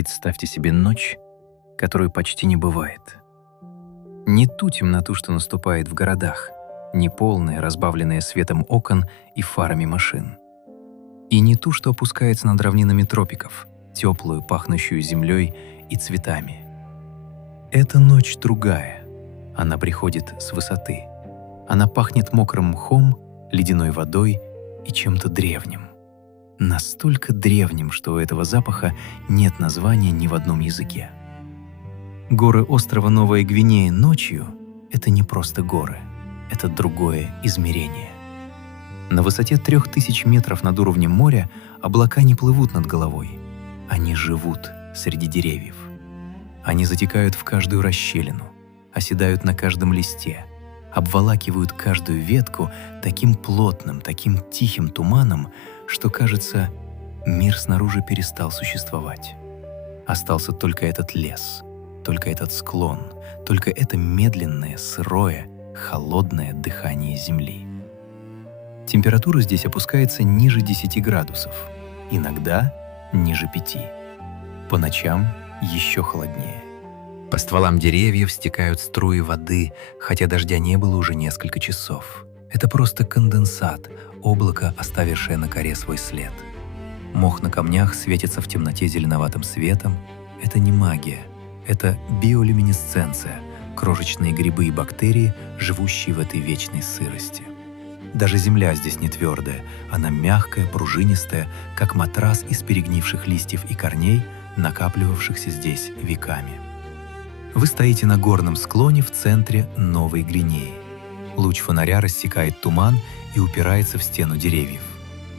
Представьте себе ночь, которую почти не бывает. Не ту темноту, что наступает в городах, не полная, разбавленная светом окон и фарами машин. И не ту, что опускается над равнинами тропиков, теплую, пахнущую землей и цветами. Эта ночь другая. Она приходит с высоты. Она пахнет мокрым мхом, ледяной водой и чем-то древним. Настолько древним, что у этого запаха нет названия ни в одном языке. Горы острова Новая Гвинея ночью — это не просто горы, это другое измерение. На высоте 3000 метров над уровнем моря облака не плывут над головой, они живут среди деревьев. Они затекают в каждую расщелину, оседают на каждом листе, обволакивают каждую ветку таким плотным, таким тихим туманом, что, кажется, мир снаружи перестал существовать. Остался только этот лес, только этот склон, только это медленное, сырое, холодное дыхание земли. Температура здесь опускается ниже 10 градусов, иногда ниже 5. По ночам еще холоднее. По стволам деревьев стекают струи воды, хотя дождя не было уже несколько часов. Это просто конденсат, облако, оставившее на коре свой след. Мох на камнях светится в темноте зеленоватым светом. Это не магия, это биолюминесценция, крошечные грибы и бактерии, живущие в этой вечной сырости. Даже земля здесь не твердая, она мягкая, пружинистая, как матрас из перегнивших листьев и корней, накапливавшихся здесь веками. Вы стоите на горном склоне в центре Новой Гвинеи. Луч фонаря рассекает туман и упирается в стену деревьев.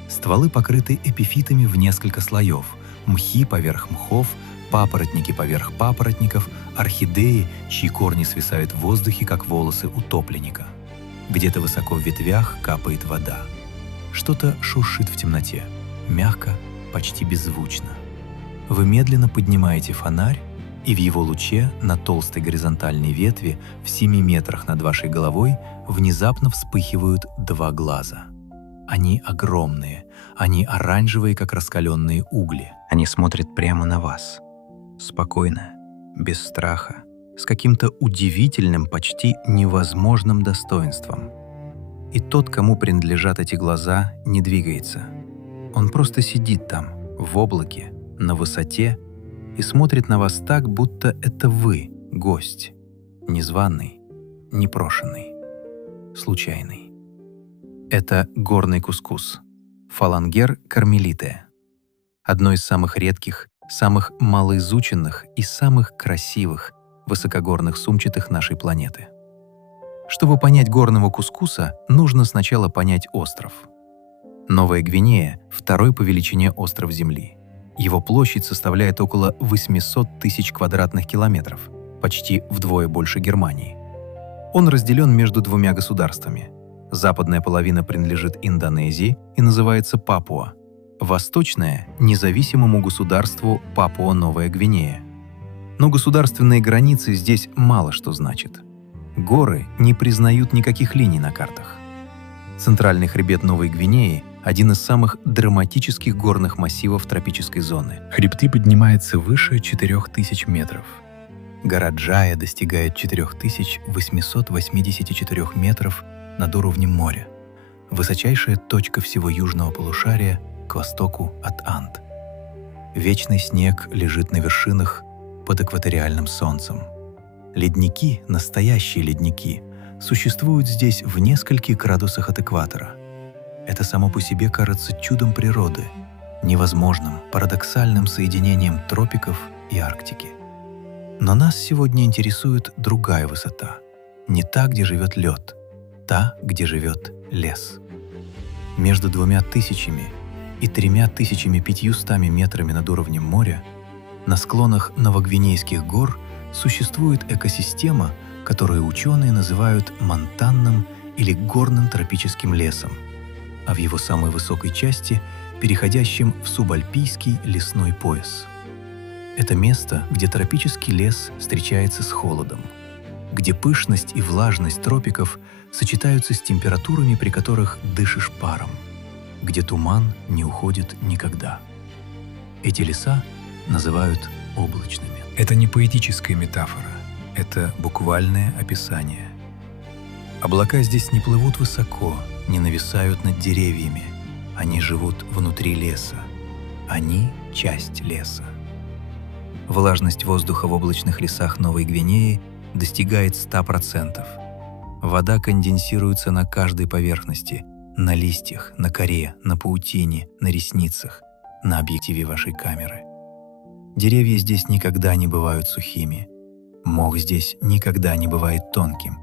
Стволы покрыты эпифитами в несколько слоев: мхи поверх мхов, папоротники поверх папоротников, орхидеи, чьи корни свисают в воздухе, как волосы утопленника. Где-то высоко в ветвях капает вода. Что-то шуршит в темноте, мягко, почти беззвучно. Вы медленно поднимаете фонарь, и в его луче на толстой горизонтальной ветви в 7 метрах над вашей головой внезапно вспыхивают 2 глаза. Они огромные, они оранжевые, как раскаленные угли. Они смотрят прямо на вас. Спокойно, без страха, с каким-то удивительным, почти невозможным достоинством. И тот, кому принадлежат эти глаза, не двигается. Он просто сидит там, в облаке, на высоте, и смотрит на вас так, будто это вы, гость, незваный, непрошенный, случайный. Это горный кускус, фалангер кармелитея, одно из самых редких, самых малоизученных и самых красивых высокогорных сумчатых нашей планеты. Чтобы понять горного кускуса, нужно сначала понять остров. Новая Гвинея — второй по величине остров Земли. Его площадь составляет около 800 тысяч квадратных километров, почти вдвое больше Германии. Он разделен между 2 государствами. Западная половина принадлежит Индонезии и называется Папуа, восточная — независимому государству Папуа-Новая Гвинея. Но государственные границы здесь мало что значат. Горы не признают никаких линий на картах. Центральный хребет Новой Гвинеи — один из самых драматических горных массивов тропической зоны. Хребты поднимаются выше 4000 метров. Гора Джая достигает 4884 метров над уровнем моря. Высочайшая точка всего южного полушария к востоку от Анд. Вечный снег лежит на вершинах под экваториальным солнцем. Ледники, настоящие ледники, существуют здесь в нескольких градусах от экватора. Это само по себе кажется чудом природы, невозможным, парадоксальным соединением тропиков и Арктики. Но нас сегодня интересует другая высота, не та, где живет лед, та, где живет лес. Между 2000 и 3500 метрами над уровнем моря на склонах Новогвинейских гор существует экосистема, которую ученые называют монтанным или горным тропическим лесом, а в его самой высокой части — переходящим в субальпийский лесной пояс. Это место, где тропический лес встречается с холодом, где пышность и влажность тропиков сочетаются с температурами, при которых дышишь паром, где туман не уходит никогда. Эти леса называют облачными. Это не поэтическая метафора, это буквальное описание. Облака здесь не плывут высоко, не нависают над деревьями. Они живут внутри леса. Они — часть леса. Влажность воздуха в облачных лесах Новой Гвинеи достигает 100%. Вода конденсируется на каждой поверхности, на листьях, на коре, на паутине, на ресницах, на объективе вашей камеры. Деревья здесь никогда не бывают сухими. Мох здесь никогда не бывает тонким.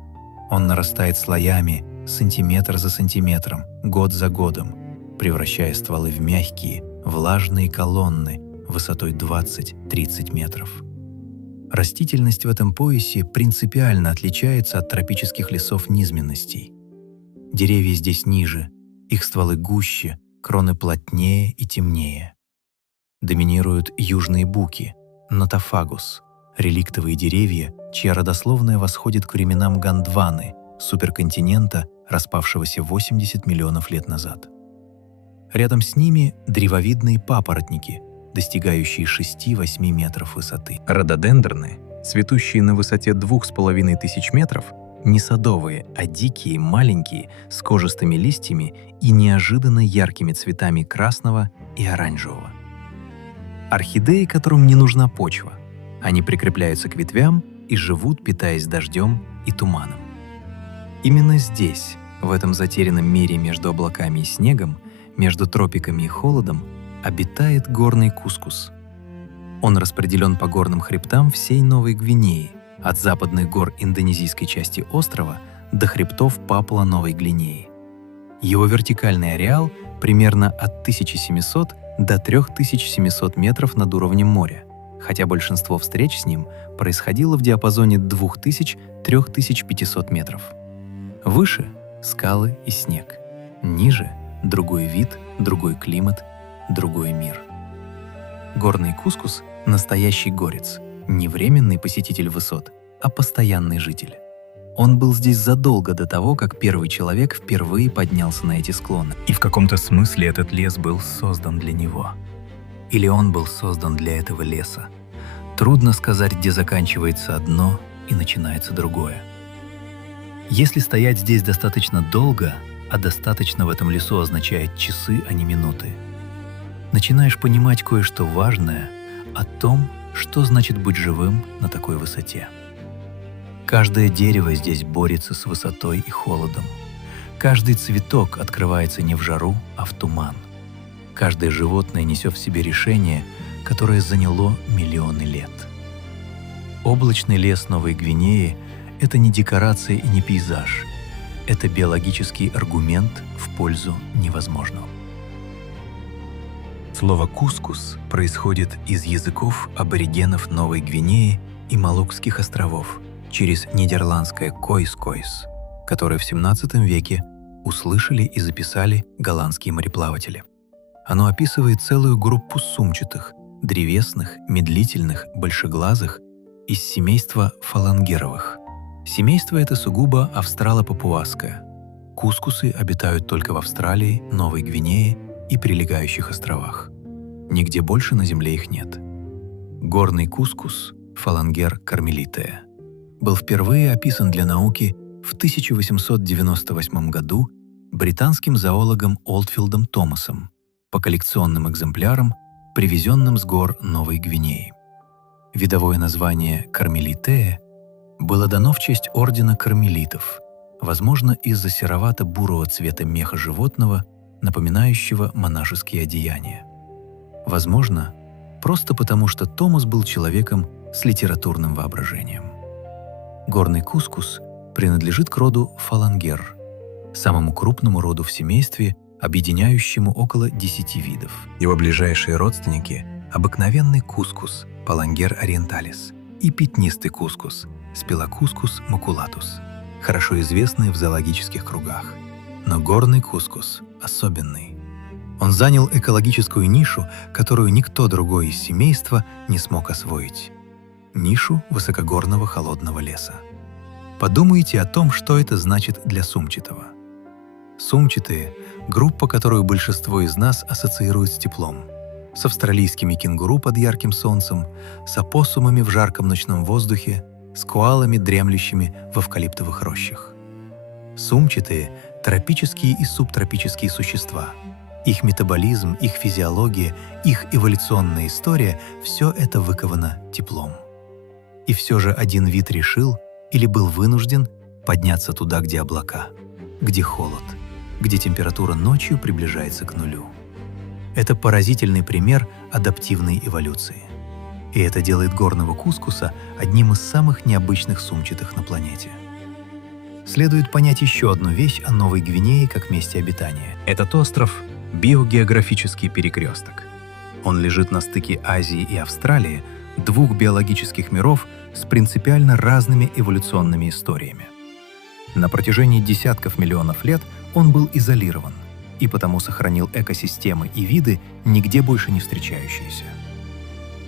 Он нарастает слоями, сантиметр за сантиметром, год за годом, превращая стволы в мягкие, влажные колонны высотой 20-30 метров. Растительность в этом поясе принципиально отличается от тропических лесов низменностей. Деревья здесь ниже, их стволы гуще, кроны плотнее и темнее. Доминируют южные буки, нотофагус, реликтовые деревья, чья родословная восходит к временам Гондваны, суперконтинента, распавшегося 80 миллионов лет назад. Рядом с ними древовидные папоротники, достигающие 6-8 метров высоты. Рододендроны, цветущие на высоте 2500 метров, не садовые, а дикие, маленькие, с кожистыми листьями и неожиданно яркими цветами красного и оранжевого. Орхидеи, которым не нужна почва. Они прикрепляются к ветвям и живут, питаясь дождем и туманом. Именно здесь, в этом затерянном мире между облаками и снегом, между тропиками и холодом, обитает горный кускус. Он распределен по горным хребтам всей Новой Гвинеи, от западных гор индонезийской части острова до хребтов Папуа-Новой Гвинеи. Его вертикальный ареал примерно от 1700 до 3700 метров над уровнем моря, хотя большинство встреч с ним происходило в диапазоне 2000-3500 метров. Выше — скалы и снег. Ниже — другой вид, другой климат, другой мир. Горный кускус — настоящий горец, не временный посетитель высот, а постоянный житель. Он был здесь задолго до того, как первый человек впервые поднялся на эти склоны. И в каком-то смысле этот лес был создан для него. Или он был создан для этого леса. Трудно сказать, где заканчивается одно и начинается другое. Если стоять здесь достаточно долго, а достаточно в этом лесу означает часы, а не минуты, начинаешь понимать кое-что важное о том, что значит быть живым на такой высоте. Каждое дерево здесь борется с высотой и холодом. Каждый цветок открывается не в жару, а в туман. Каждое животное несет в себе решение, которое заняло миллионы лет. Облачный лес Новой Гвинеи — это не декорация и не пейзаж. Это биологический аргумент в пользу невозможного. Слово «кускус» происходит из языков аборигенов Новой Гвинеи и Малукских островов через нидерландское «койс-койс», которое в XVII веке услышали и записали голландские мореплаватели. Оно описывает целую группу сумчатых, древесных, медлительных, большеглазых из семейства фалангеровых. Семейство это сугубо австрало-папуасское. Кускусы обитают только в Австралии, Новой Гвинее и прилегающих островах. Нигде больше на Земле их нет. Горный кускус, фалангер кармелитея, был впервые описан для науки в 1898 году британским зоологом Олдфилдом Томасом по коллекционным экземплярам, привезенным с гор Новой Гвинеи. Видовое название кармелитея было дано в честь ордена кармелитов, возможно, из-за серовато-бурого цвета меха животного, напоминающего монашеские одеяния. Возможно, просто потому, что Томас был человеком с литературным воображением. Горный кускус принадлежит к роду фалангер, самому крупному роду в семействе, объединяющему около 10 видов. Его ближайшие родственники — обыкновенный кускус, палангер ориенталис, и пятнистый кускус, спилокускус макулатус, хорошо известные в зоологических кругах. Но горный кускус особенный. Он занял экологическую нишу, которую никто другой из семейства не смог освоить. Нишу высокогорного холодного леса. Подумайте о том, что это значит для сумчатого. Сумчатые — группа, которую большинство из нас ассоциирует с теплом. с австралийскими кенгуру под ярким солнцем, с опоссумами в жарком ночном воздухе, с коалами, дремлющими в эвкалиптовых рощах. Сумчатые – тропические и субтропические существа. Их метаболизм, их физиология, их эволюционная история – все это выковано теплом. И все же один вид решил или был вынужден подняться туда, где облака, где холод, где температура ночью приближается к нулю. Это поразительный пример адаптивной эволюции. И это делает горного кускуса одним из самых необычных сумчатых на планете. Следует понять еще одну вещь о Новой Гвинее как месте обитания. Этот остров – биогеографический перекресток. Он лежит на стыке Азии и Австралии, двух биологических миров с принципиально разными эволюционными историями. На протяжении десятков миллионов лет он был изолирован и потому сохранил экосистемы и виды, нигде больше не встречающиеся.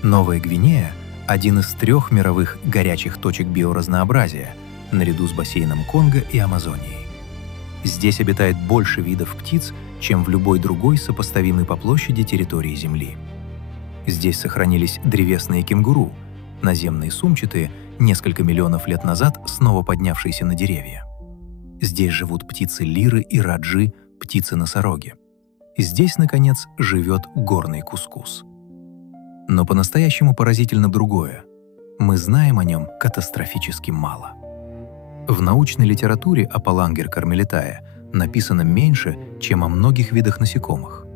Новая Гвинея – один из 3 мировых горячих точек биоразнообразия, наряду с бассейном Конго и Амазонией. Здесь обитает больше видов птиц, чем в любой другой сопоставимой по площади территории Земли. Здесь сохранились древесные кенгуру, наземные сумчатые, несколько миллионов лет назад снова поднявшиеся на деревья. Здесь живут птицы-лиры и раджи, птицы-носороги. Здесь, наконец, живет горный кускус. Но по-настоящему поразительно другое. Мы знаем о нем катастрофически мало. В научной литературе о Палангер кармелитая написано меньше, чем о многих видах насекомых.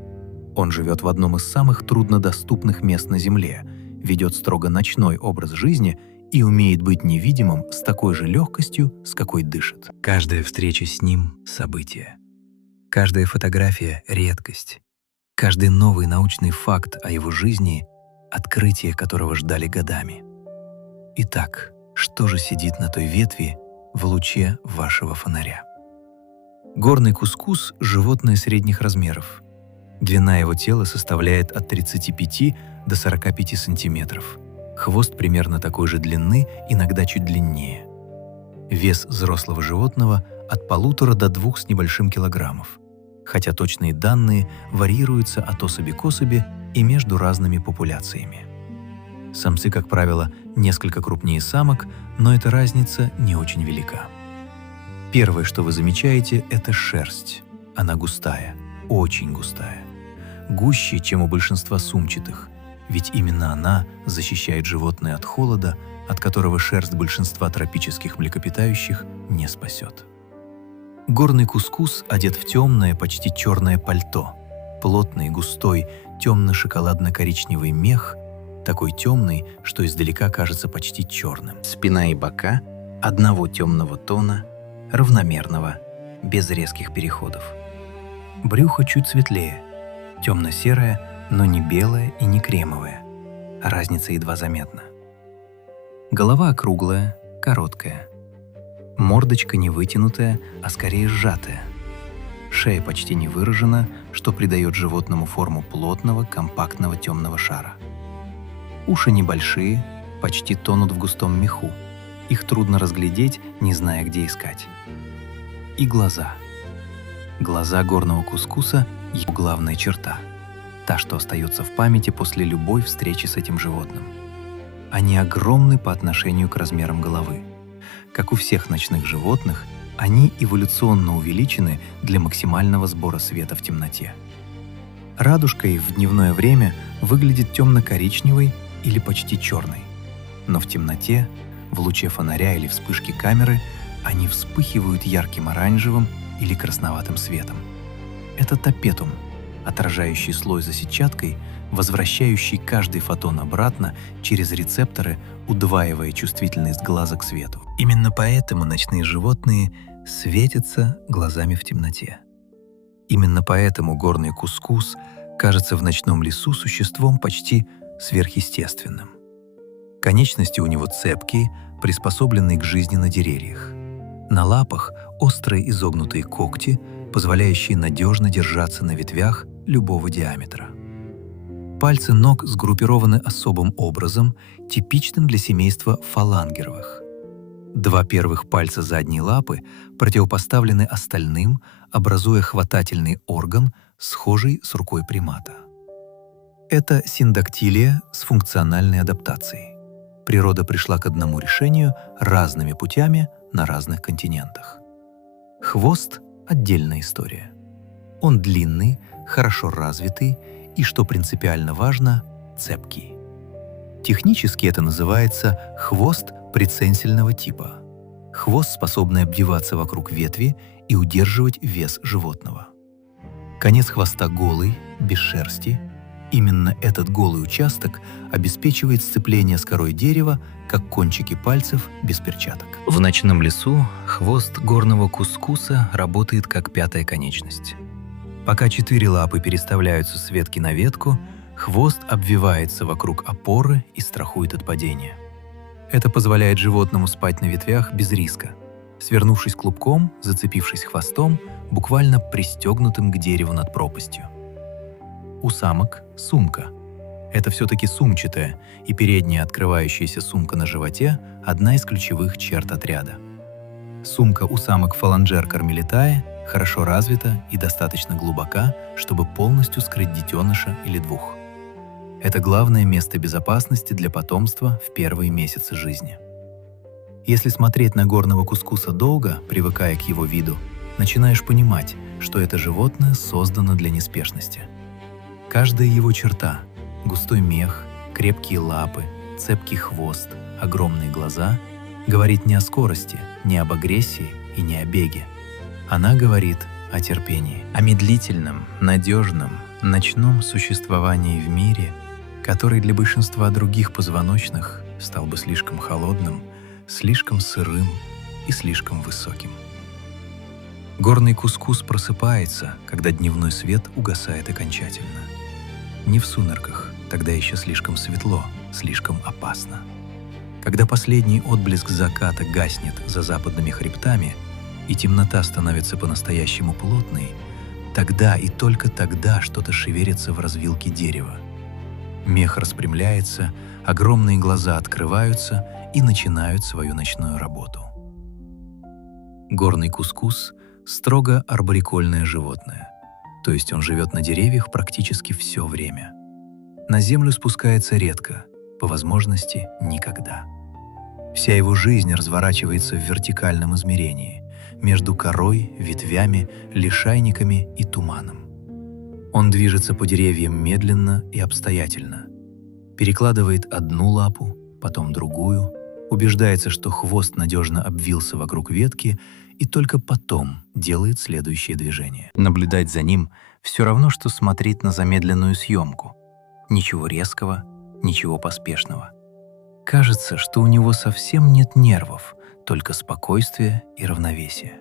Он живет в одном из самых труднодоступных мест на Земле, ведет строго ночной образ жизни и умеет быть невидимым с такой же легкостью, с какой дышит. Каждая встреча с ним — событие. Каждая фотография — редкость. Каждый новый научный факт о его жизни — открытие которого ждали годами. Итак, что же сидит на той ветви в луче вашего фонаря? Горный кускус — животное средних размеров. Длина его тела составляет от 35 до 45 сантиметров. Хвост примерно такой же длины, иногда чуть длиннее. Вес взрослого животного от 1,5 до 2 с небольшим килограммов, хотя точные данные варьируются от особи к особи и между разными популяциями. Самцы, как правило, несколько крупнее самок, но эта разница не очень велика. Первое, что вы замечаете, это шерсть. Она густая, очень густая. Гуще, чем у большинства сумчатых, ведь именно она защищает животное от холода, от которого шерсть большинства тропических млекопитающих не спасет. Горный кускус одет в темное, почти черное пальто, плотный, густой, темно-шоколадно-коричневый мех, такой темный, что издалека кажется почти черным. Спина и бока одного темного тона, равномерного, без резких переходов. Брюхо чуть светлее, темно-серое, но не белое и не кремовое. Разница едва заметна. Голова округлая, короткая. Мордочка не вытянутая, а скорее сжатая. Шея почти не выражена, что придает животному форму плотного, компактного темного шара. Уши небольшие, почти тонут в густом меху. Их трудно разглядеть, не зная, где искать. И глаза. Глаза горного кускуса — его главная черта. Та, что остается в памяти после любой встречи с этим животным. Они огромны по отношению к размерам головы. Как у всех ночных животных, они эволюционно увеличены для максимального сбора света в темноте. Радужка их в дневное время выглядит темно-коричневой или почти черной. Но в темноте, в луче фонаря или вспышке камеры, они вспыхивают ярким оранжевым или красноватым светом. Это тапетум, отражающий слой за сетчаткой, возвращающий каждый фотон обратно через рецепторы, удваивая чувствительность глаза к свету. Именно поэтому ночные животные светятся глазами в темноте. Именно поэтому горный кускус кажется в ночном лесу существом почти сверхъестественным. Конечности у него цепкие, приспособленные к жизни на деревьях. На лапах острые изогнутые когти, позволяющие надежно держаться на ветвях любого диаметра. Пальцы ног сгруппированы особым образом, типичным для семейства фалангеровых. 2 первых пальца задней лапы противопоставлены остальным, образуя хватательный орган, схожий с рукой примата. Это синдактилия с функциональной адаптацией. Природа пришла к одному решению разными путями на разных континентах. Хвост — отдельная история. Он длинный, хорошо развитый и, что принципиально важно, цепкий. Технически это называется хвост преценсильного типа. Хвост, способный обвиваться вокруг ветви и удерживать вес животного. Конец хвоста голый, без шерсти. Именно этот голый участок обеспечивает сцепление с корой дерева, как кончики пальцев без перчаток. В ночном лесу хвост горного кускуса работает как пятая конечность. Пока 4 лапы переставляются с ветки на ветку, хвост обвивается вокруг опоры и страхует от падения. Это позволяет животному спать на ветвях без риска, свернувшись клубком, зацепившись хвостом, буквально пристегнутым к дереву над пропастью. У самок — сумка. Это все-таки сумчатая, и передняя открывающаяся сумка на животе — одна из ключевых черт отряда. Сумка у самок фаланжер кармелитаe хорошо развита и достаточно глубока, чтобы полностью скрыть детеныша или двух. Это главное место безопасности для потомства в первые месяцы жизни. Если смотреть на горного кускуса долго, привыкая к его виду, начинаешь понимать, что это животное создано для неспешности. Каждая его черта — густой мех, крепкие лапы, цепкий хвост, огромные глаза — говорит не о скорости, не об агрессии и не о беге. Она говорит о терпении, о медлительном, надежном, ночном существовании в мире, который для большинства других позвоночных стал бы слишком холодным, слишком сырым и слишком высоким. Горный кускус просыпается, когда дневной свет угасает окончательно. Не в сумерках, тогда еще слишком светло, слишком опасно. Когда последний отблеск заката гаснет за западными хребтами и темнота становится по-настоящему плотной, тогда и только тогда что-то шевелится в развилке дерева. Мех распрямляется, огромные глаза открываются и начинают свою ночную работу. Горный кускус — строго арборикольное животное, то есть он живет на деревьях практически все время. На землю спускается редко, по возможности никогда. Вся его жизнь разворачивается в вертикальном измерении, между корой, ветвями, лишайниками и туманом. Он движется по деревьям медленно и обстоятельно, перекладывает одну лапу, потом другую, убеждается, что хвост надежно обвился вокруг ветки, и только потом делает следующее движение. Наблюдать за ним все равно, что смотреть на замедленную съемку. Ничего резкого, ничего поспешного. Кажется, что у него совсем нет нервов, только спокойствие и равновесие.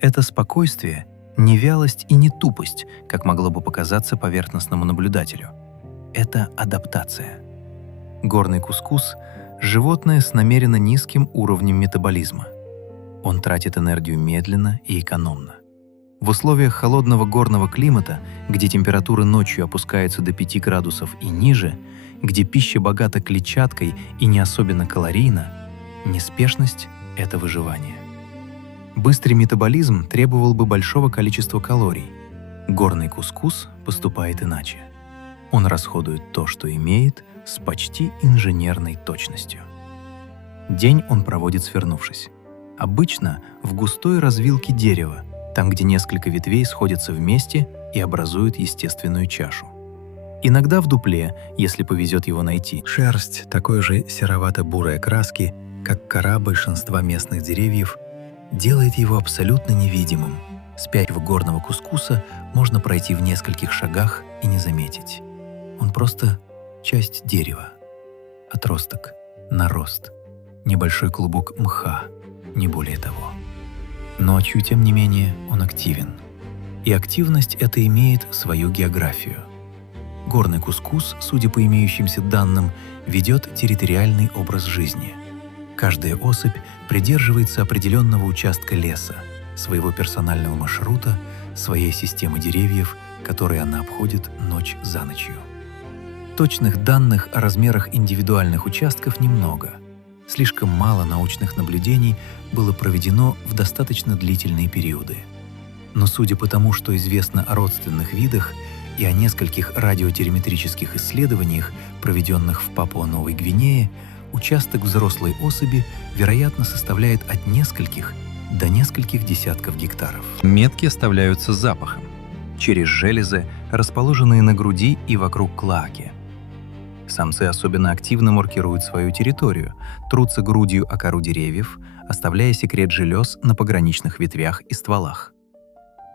Это спокойствие — не вялость и не тупость, как могло бы показаться поверхностному наблюдателю. Это адаптация. Горный кускус — животное с намеренно низким уровнем метаболизма. Он тратит энергию медленно и экономно. В условиях холодного горного климата, где температура ночью опускается до 5 градусов и ниже, где пища богата клетчаткой и не особенно калорийна, неспешность — это выживание. Быстрый метаболизм требовал бы большого количества калорий. Горный кускус поступает иначе. Он расходует то, что имеет, с почти инженерной точностью. День он проводит свернувшись. Обычно в густой развилке дерева, там, где несколько ветвей сходятся вместе и образуют естественную чашу. Иногда в дупле, если повезет его найти. Шерсть такой же серовато-бурой окраски, как кора большинства местных деревьев, делает его абсолютно невидимым. Спящего горного кускуса можно пройти в нескольких шагах и не заметить. Он просто часть дерева. Отросток, нарост, небольшой клубок мха, не более того. Ночью, тем не менее, он активен. И активность эта имеет свою географию. Горный кускус, судя по имеющимся данным, ведет территориальный образ жизни. Каждая особь придерживается определенного участка леса, своего персонального маршрута, своей системы деревьев, которые она обходит ночь за ночью. Точных данных о размерах индивидуальных участков немного. Слишком мало научных наблюдений было проведено в достаточно длительные периоды. Но судя по тому, что известно о родственных видах, и о нескольких радиотелеметрических исследованиях, проведенных в Папуа-Новой Гвинее, участок взрослой особи, вероятно, составляет от нескольких до нескольких десятков гектаров. Метки оставляются запахом через железы, расположенные на груди и вокруг клааки. Самцы особенно активно маркируют свою территорию, трутся грудью о кору деревьев, оставляя секрет желез на пограничных ветвях и стволах.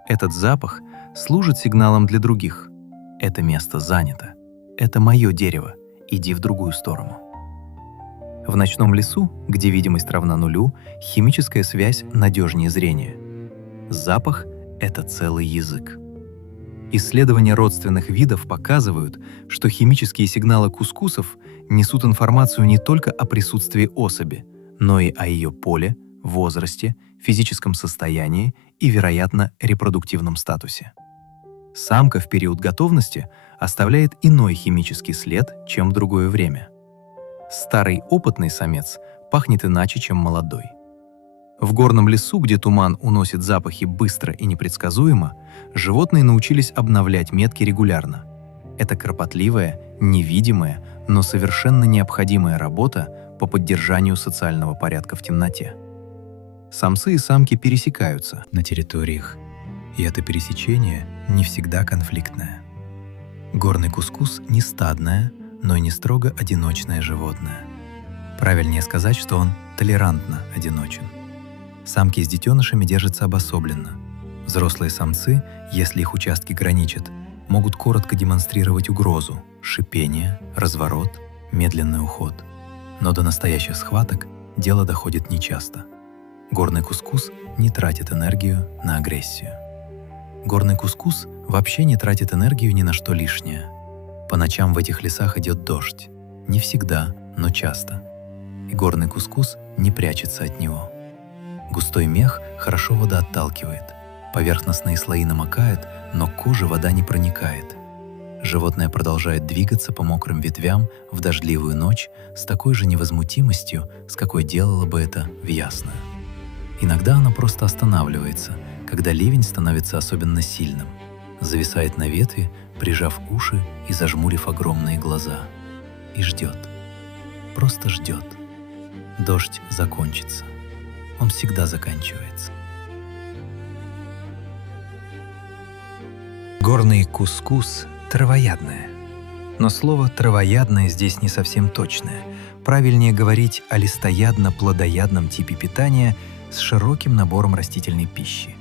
Этот запах служит сигналом для других. Это место занято. Это мое дерево. Иди в другую сторону. В ночном лесу, где видимость равна нулю, химическая связь надежнее зрения. Запах — это целый язык. Исследования родственных видов показывают, что химические сигналы кускусов несут информацию не только о присутствии особи, но и о ее поле, возрасте, физическом состоянии и, вероятно, репродуктивном статусе. Самка в период готовности оставляет иной химический след, чем в другое время. Старый опытный самец пахнет иначе, чем молодой. В горном лесу, где туман уносит запахи быстро и непредсказуемо, животные научились обновлять метки регулярно. Это кропотливая, невидимая, но совершенно необходимая работа по поддержанию социального порядка в темноте. Самцы и самки пересекаются на территориях, и это пересечение не всегда конфликтное. Горный кускус не стадное, но и не строго одиночное животное. Правильнее сказать, что он толерантно одиночен. Самки с детенышами держатся обособленно. Взрослые самцы, если их участки граничат, могут коротко демонстрировать угрозу, шипение, разворот, медленный уход. Но до настоящих схваток дело доходит нечасто. Горный кускус не тратит энергию на агрессию. Горный кускус вообще не тратит энергию ни на что лишнее. По ночам в этих лесах идет дождь. Не всегда, но часто. И горный кускус не прячется от него. Густой мех хорошо водоотталкивает. Поверхностные слои намокают, но к коже вода не проникает. Животное продолжает двигаться по мокрым ветвям в дождливую ночь с такой же невозмутимостью, с какой делало бы это в ясную. Иногда оно просто останавливается, когда ливень становится особенно сильным, зависает на ветви, прижав уши и зажмурив огромные глаза. И ждет. Просто ждет. Дождь закончится. Он всегда заканчивается. Горный кускус – травоядное. Но слово «травоядное» здесь не совсем точное. Правильнее говорить о листоядно-плодоядном типе питания с широким набором растительной пищи.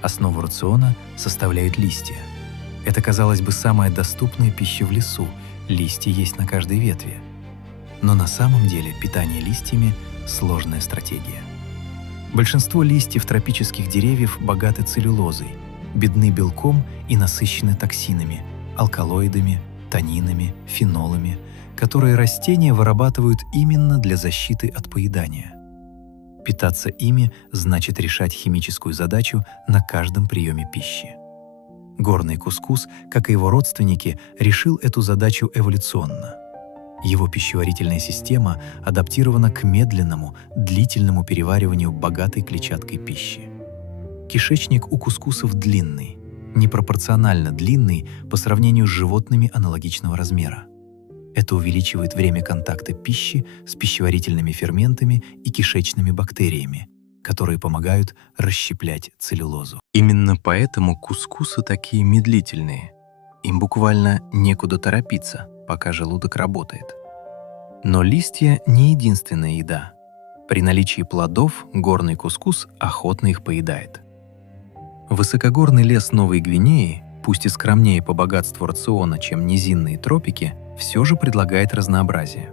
Основу рациона составляют листья. Это, казалось бы, самая доступная пища в лесу. Листья есть на каждой ветви. Но на самом деле питание листьями – сложная стратегия. Большинство листьев тропических деревьев богаты целлюлозой, бедны белком и насыщены токсинами, алкалоидами, танинами, фенолами, которые растения вырабатывают именно для защиты от поедания. Питаться ими значит решать химическую задачу на каждом приеме пищи. Горный кускус, как и его родственники, решил эту задачу эволюционно. Его пищеварительная система адаптирована к медленному, длительному перевариванию богатой клетчаткой пищи. Кишечник у кускусов длинный, непропорционально длинный по сравнению с животными аналогичного размера. Это увеличивает время контакта пищи с пищеварительными ферментами и кишечными бактериями, которые помогают расщеплять целлюлозу. Именно поэтому кускусы такие медлительные. Им буквально некуда торопиться, пока желудок работает. Но листья не единственная еда. При наличии плодов горный кускус охотно их поедает. Высокогорный лес Новой Гвинеи, пусть и скромнее по богатству рациона, чем низинные тропики, все же предлагает разнообразие.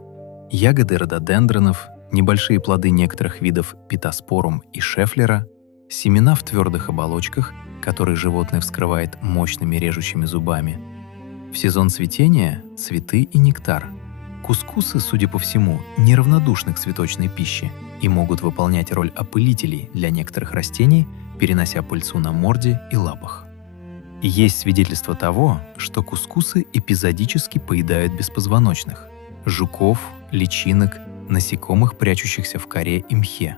Ягоды рододендронов, небольшие плоды некоторых видов питоспорум и шефлера, семена в твердых оболочках, которые животное вскрывает мощными режущими зубами. В сезон цветения – цветы и нектар. Кускусы, судя по всему, неравнодушны к цветочной пище и могут выполнять роль опылителей для некоторых растений, перенося пыльцу на морде и лапах. И есть свидетельство того, что кускусы эпизодически поедают беспозвоночных – жуков, личинок, насекомых, прячущихся в коре и мхе.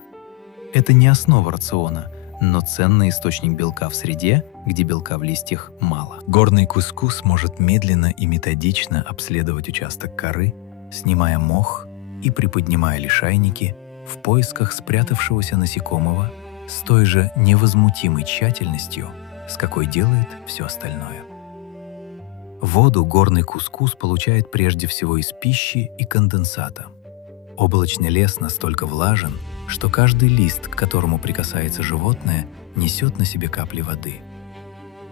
Это не основа рациона, но ценный источник белка в среде, где белка в листьях мало. Горный кускус может медленно и методично обследовать участок коры, снимая мох и приподнимая лишайники в поисках спрятавшегося насекомого с той же невозмутимой тщательностью, с какой делает все остальное. Воду горный кускус получает прежде всего из пищи и конденсата. Облачный лес настолько влажен, что каждый лист, к которому прикасается животное, несет на себе капли воды.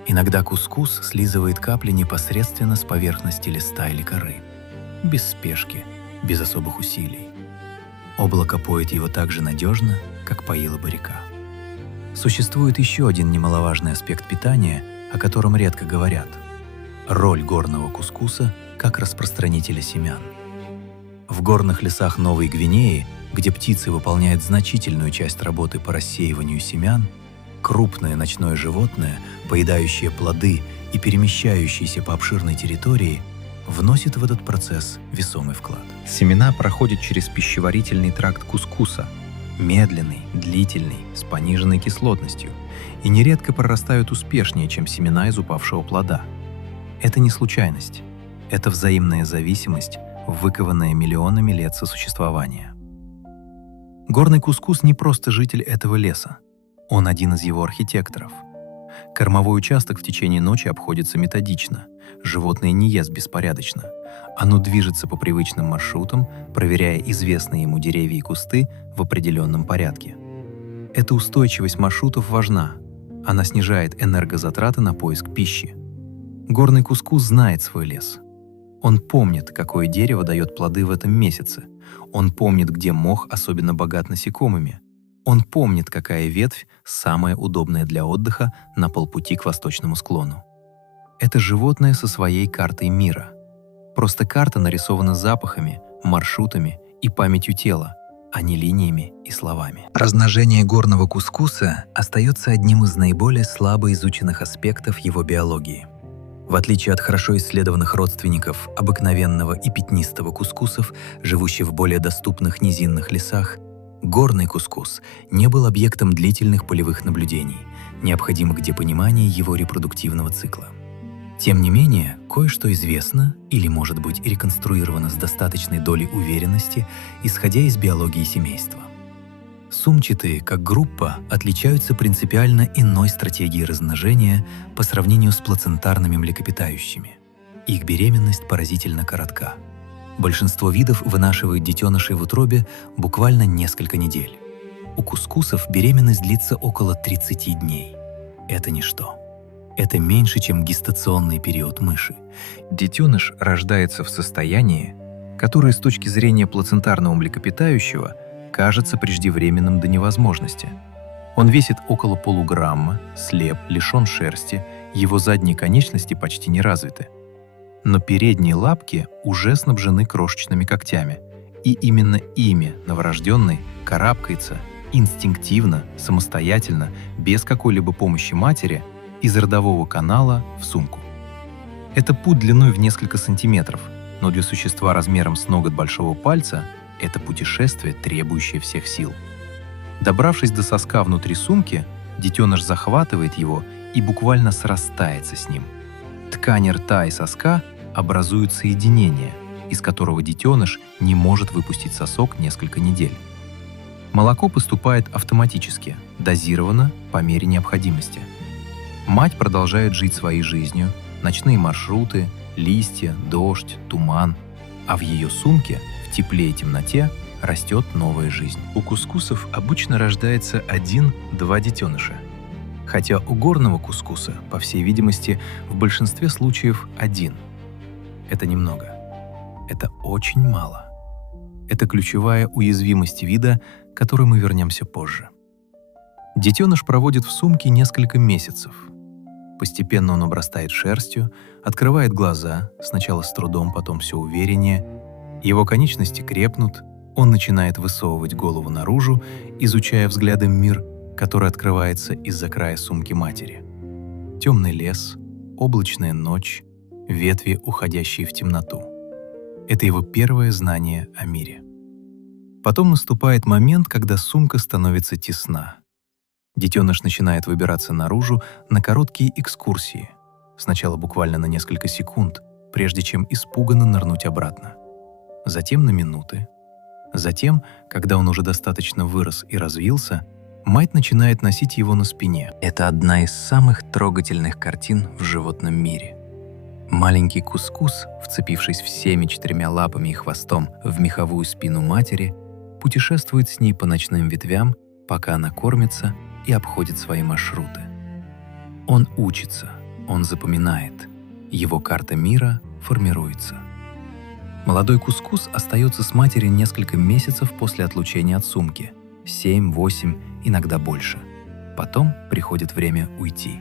Иногда кускус слизывает капли непосредственно с поверхности листа или коры, без спешки, без особых усилий. Облако поет его так же надежно, как поила бы река. Существует еще один немаловажный аспект питания, о котором редко говорят – роль горного кускуса как распространителя семян. В горных лесах Новой Гвинеи, где птицы выполняют значительную часть работы по рассеиванию семян, крупное ночное животное, поедающее плоды и перемещающееся по обширной территории, вносит в этот процесс весомый вклад. Семена проходят через пищеварительный тракт кускуса, медленный, длительный, с пониженной кислотностью, и нередко прорастают успешнее, чем семена из упавшего плода. Это не случайность, это взаимная зависимость, выкованная миллионами лет сосуществования. Горный кускус не просто житель этого леса, он один из его архитекторов. Кормовой участок в течение ночи обходится методично, животное не ест беспорядочно, оно движется по привычным маршрутам, проверяя известные ему деревья и кусты в определенном порядке. Эта устойчивость маршрутов важна, она снижает энергозатраты на поиск пищи. Горный кускус знает свой лес. Он помнит, какое дерево дает плоды в этом месяце. Он помнит, где мох особенно богат насекомыми. Он помнит, какая ветвь самая удобная для отдыха на полпути к восточному склону. Это животное со своей картой мира. Просто карта нарисована запахами, маршрутами и памятью тела, а не линиями и словами. Размножение горного кускуса остается одним из наиболее слабо изученных аспектов его биологии. В отличие от хорошо исследованных родственников обыкновенного и пятнистого кускусов, живущих в более доступных низинных лесах, горный кускус не был объектом длительных полевых наблюдений, необходимых для понимания его репродуктивного цикла. Тем не менее, кое-что известно или, может быть, реконструировано с достаточной долей уверенности, исходя из биологии семейства. Сумчатые, как группа, отличаются принципиально иной стратегией размножения по сравнению с плацентарными млекопитающими. Их беременность поразительно коротка. Большинство видов вынашивают детенышей в утробе буквально несколько недель. У кускусов беременность длится около 30 дней. Это ничто. Это меньше, чем гестационный период мыши. Детеныш рождается в состоянии, которое с точки зрения плацентарного млекопитающего кажется преждевременным до невозможности. Он весит около полуграмма, слеп, лишен шерсти, его задние конечности почти не развиты. Но передние лапки уже снабжены крошечными когтями, и именно ими новорожденный карабкается инстинктивно, самостоятельно, без какой-либо помощи матери, из родового канала в сумку. Это путь длиной в несколько сантиметров, но для существа размером с ноготь большого пальца это путешествие, требующее всех сил. Добравшись до соска внутри сумки, детеныш захватывает его и буквально срастается с ним. Ткани рта и соска образуют соединение, из которого детеныш не может выпустить сосок несколько недель. Молоко поступает автоматически, дозировано по мере необходимости. Мать продолжает жить своей жизнью, ночные маршруты, листья, дождь, туман, а в ее сумке, в тепле и темноте, растет новая жизнь. У кускусов обычно рождается 1-2 детеныша, хотя у горного кускуса, по всей видимости, в большинстве случаев 1. Это немного. Это очень мало. Это ключевая уязвимость вида, к которой мы вернемся позже. Детеныш проводит в сумке несколько месяцев. Постепенно он обрастает шерстью, открывает глаза, сначала с трудом, потом все увереннее. Его конечности крепнут, он начинает высовывать голову наружу, изучая взглядом мир, который открывается из-за края сумки матери. Темный лес, облачная ночь, ветви, уходящие в темноту. Это его первое знание о мире. Потом наступает момент, когда сумка становится тесна. Детеныш начинает выбираться наружу на короткие экскурсии, сначала буквально на несколько секунд, прежде чем испуганно нырнуть обратно. Затем на минуты. Затем, когда он уже достаточно вырос и развился, мать начинает носить его на спине. Это одна из самых трогательных картин в животном мире. Маленький кускус, вцепившись всеми 4 лапами и хвостом в меховую спину матери, путешествует с ней по ночным ветвям, пока она кормится и обходит свои маршруты. Он учится, он запоминает, его карта мира формируется. Молодой кускус остается с матерью несколько месяцев после отлучения от сумки, 7-8, иногда больше. Потом приходит время уйти.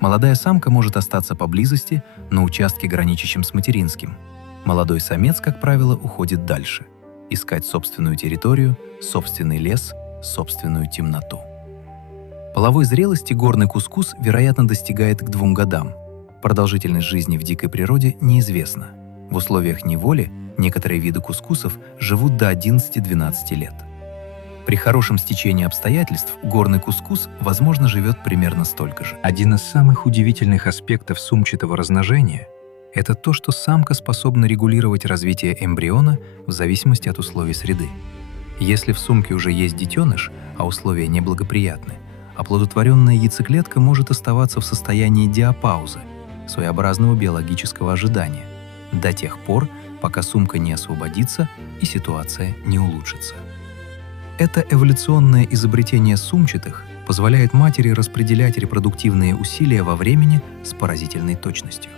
Молодая самка может остаться поблизости, на участке, граничащем с материнским. Молодой самец, как правило, уходит дальше, искать собственную территорию, собственный лес, собственную темноту. Половой зрелости горный кускус, вероятно, достигает к 2 годам. Продолжительность жизни в дикой природе неизвестна. В условиях неволи некоторые виды кускусов живут до 11-12 лет. При хорошем стечении обстоятельств горный кускус, возможно, живет примерно столько же. Один из самых удивительных аспектов сумчатого размножения – это то, что самка способна регулировать развитие эмбриона в зависимости от условий среды. Если в сумке уже есть детеныш, а условия неблагоприятны, оплодотворенная яйцеклетка может оставаться в состоянии диапаузы, своеобразного биологического ожидания, до тех пор, пока сумка не освободится и ситуация не улучшится. Это эволюционное изобретение сумчатых позволяет матери распределять репродуктивные усилия во времени с поразительной точностью.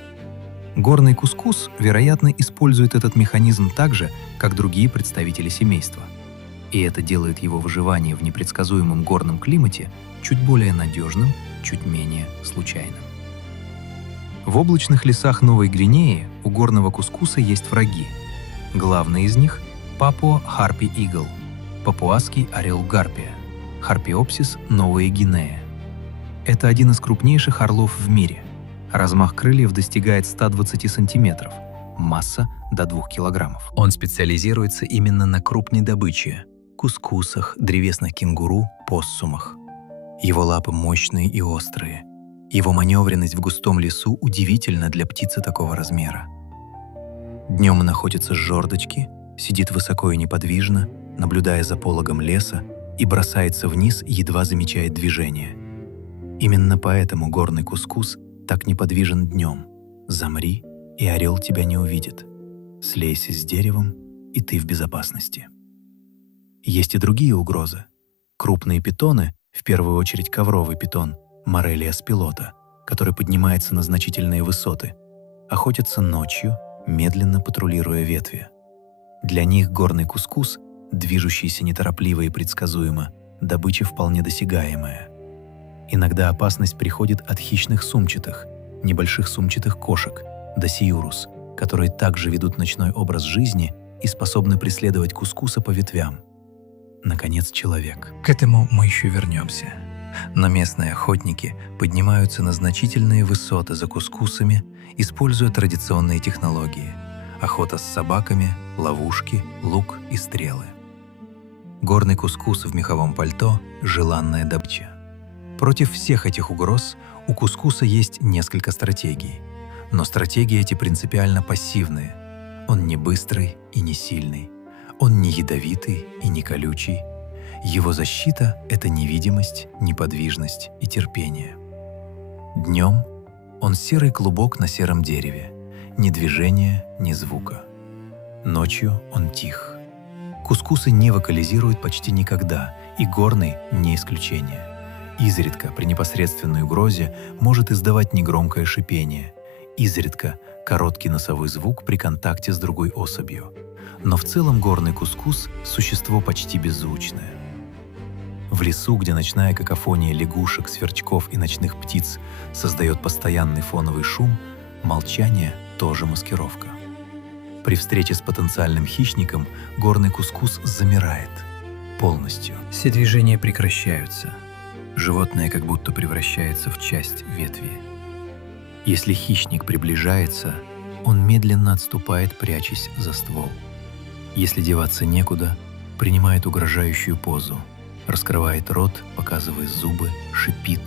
Горный кускус, вероятно, использует этот механизм так же, как другие представители семейства. И это делает его выживание в непредсказуемом горном климате чуть более надежным, чуть менее случайным. В облачных лесах Новой Гвинеи у горного кускуса есть враги. Главный из них – папуа-харпи-игл, папуасский орел-гарпия, Harpiopsis Новая Гвинея. Это один из крупнейших орлов в мире. Размах крыльев достигает 120 сантиметров, масса – до 2 килограммов. Он специализируется именно на крупной добыче – кускусах, древесных кенгуру, поссумах. Его лапы мощные и острые. Его маневренность в густом лесу удивительна для птицы такого размера. Днем он охотится с жердочки, сидит высоко и неподвижно, наблюдая за пологом леса, и бросается вниз, едва замечает движение. Именно поэтому горный кускус так неподвижен днем. Замри, и орел тебя не увидит. Слейся с деревом, и ты в безопасности. Есть и другие угрозы. Крупные питоны, в первую очередь ковровый питон, Морелия спилота, который поднимается на значительные высоты, охотятся ночью, медленно патрулируя ветви. Для них горный кускус, движущийся неторопливо и предсказуемо, добыча вполне досягаемая. Иногда опасность приходит от хищных сумчатых, небольших сумчатых кошек, досиюрус, которые также ведут ночной образ жизни и способны преследовать кускуса по ветвям. Наконец, человек. К этому мы еще вернемся. Но местные охотники поднимаются на значительные высоты за кускусами, используя традиционные технологии – охота с собаками, ловушки, лук и стрелы. Горный кускус в меховом пальто – желанная добыча. Против всех этих угроз у кускуса есть несколько стратегий. Но стратегии эти принципиально пассивные. Он не быстрый и не сильный. Он не ядовитый и не колючий. Его защита – это невидимость, неподвижность и терпение. Днем он серый клубок на сером дереве, ни движения, ни звука. Ночью он тих. Кускусы не вокализируют почти никогда, и горный – не исключение. Изредка при непосредственной угрозе может издавать негромкое шипение, изредка короткий носовой звук при контакте с другой особью. Но в целом горный кускус – существо почти беззвучное. В лесу, где ночная какофония лягушек, сверчков и ночных птиц создает постоянный фоновый шум, молчание – тоже маскировка. При встрече с потенциальным хищником горный кускус замирает полностью. Все движения прекращаются. Животное как будто превращается в часть ветви. Если хищник приближается, он медленно отступает, прячась за ствол. Если деваться некуда, принимает угрожающую позу, раскрывает рот, показывая зубы, шипит.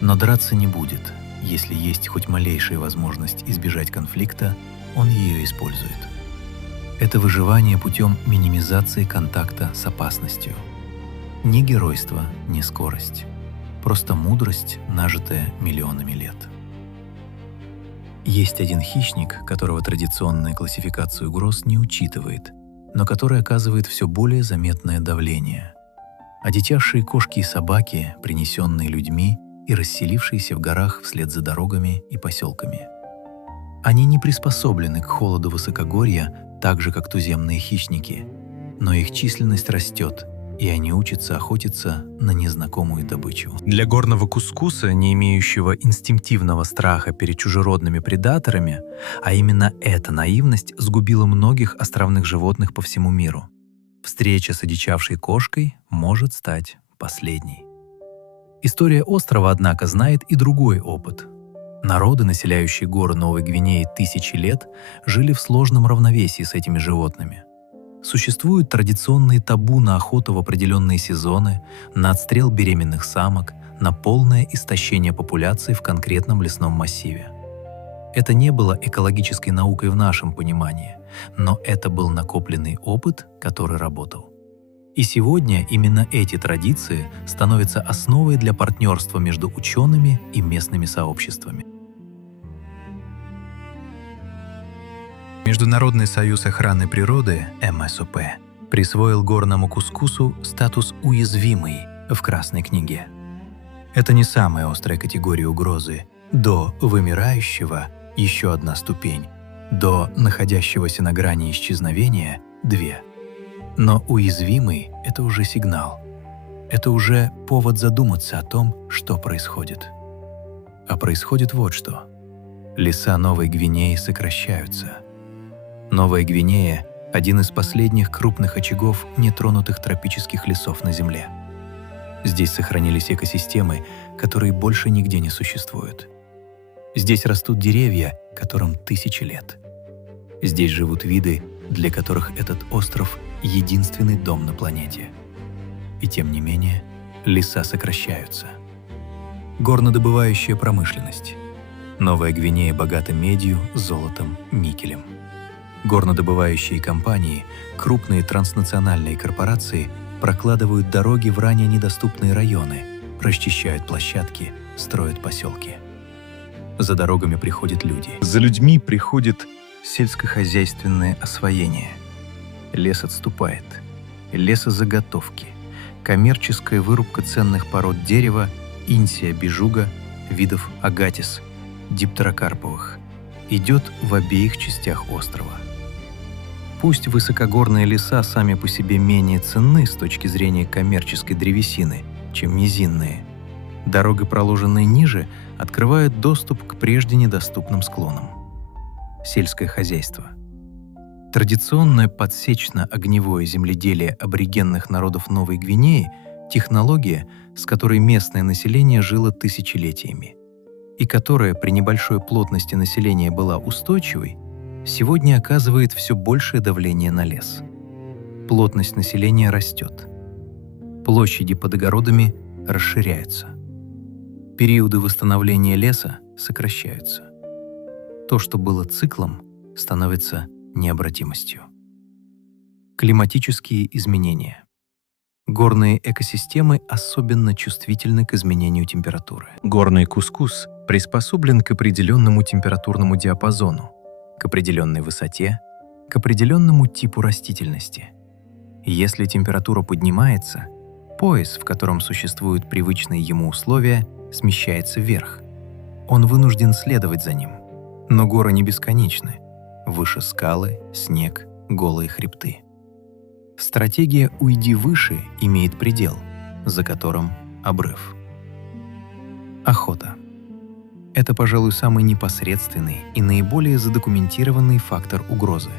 Но драться не будет. Если есть хоть малейшая возможность избежать конфликта, он ее использует. Это выживание путем минимизации контакта с опасностью. Ни геройство, ни скорость. Просто мудрость, нажитая миллионами лет. Есть один хищник, которого традиционная классификация угроз не учитывает, но который оказывает все более заметное давление. Одичавшие кошки и собаки, принесенные людьми и расселившиеся в горах вслед за дорогами и поселками. Они не приспособлены к холоду высокогорья так же, как туземные хищники, но их численность растет, и они учатся охотиться на незнакомую добычу. Для горного кускуса, не имеющего инстинктивного страха перед чужеродными предаторами, а именно эта наивность сгубила многих островных животных по всему миру. Встреча с одичавшей кошкой может стать последней. История острова, однако, знает и другой опыт. Народы, населяющие горы Новой Гвинеи тысячи лет, жили в сложном равновесии с этими животными. Существуют традиционные табу на охоту в определенные сезоны, на отстрел беременных самок, на полное истощение популяции в конкретном лесном массиве. Это не было экологической наукой в нашем понимании, но это был накопленный опыт, который работал. И сегодня именно эти традиции становятся основой для партнерства между учеными и местными сообществами. Международный союз охраны природы МСОП присвоил горному кускусу статус «уязвимый» в Красной книге. Это не самая острая категория угрозы. До вымирающего еще одна ступень, до находящегося на грани исчезновения – две. Но уязвимый – это уже сигнал. Это уже повод задуматься о том, что происходит. А происходит вот что. Леса Новой Гвинеи сокращаются. Новая Гвинея – один из последних крупных очагов нетронутых тропических лесов на Земле. Здесь сохранились экосистемы, которые больше нигде не существуют. Здесь растут деревья, которым тысячи лет. Здесь живут виды, для которых этот остров – единственный дом на планете. И тем не менее, леса сокращаются. Горнодобывающая промышленность. Новая Гвинея богата медью, золотом, никелем. Горнодобывающие компании, крупные транснациональные корпорации прокладывают дороги в ранее недоступные районы, расчищают площадки, строят поселки. За дорогами приходят люди. За людьми приходит сельскохозяйственное освоение. Лес отступает. Лесозаготовки. Коммерческая вырубка ценных пород дерева, инсия бижуга, видов агатис, диптерокарповых, идет в обеих частях острова. Пусть высокогорные леса сами по себе менее ценны с точки зрения коммерческой древесины, чем низинные, дорога, проложенная ниже, открывает доступ к прежде недоступным склонам. Сельское хозяйство. Традиционное подсечно-огневое земледелие аборигенных народов Новой Гвинеи – технология, с которой местное население жило тысячелетиями, и которая при небольшой плотности населения была устойчивой, сегодня оказывает все большее давление на лес. Плотность населения растет. Площади под огородами расширяются. Периоды восстановления леса сокращаются. То, что было циклом, становится необратимостью. Климатические изменения. Горные экосистемы особенно чувствительны к изменению температуры. Горный кускус приспособлен к определенному температурному диапазону, к определенной высоте, к определенному типу растительности. Если температура поднимается, пояс, в котором существуют привычные ему условия, смещается вверх. Он вынужден следовать за ним. Но горы не бесконечны. Выше скалы, снег, голые хребты. Стратегия «уйди выше» имеет предел, за которым обрыв. Охота. Это, пожалуй, самый непосредственный и наиболее задокументированный фактор угрозы.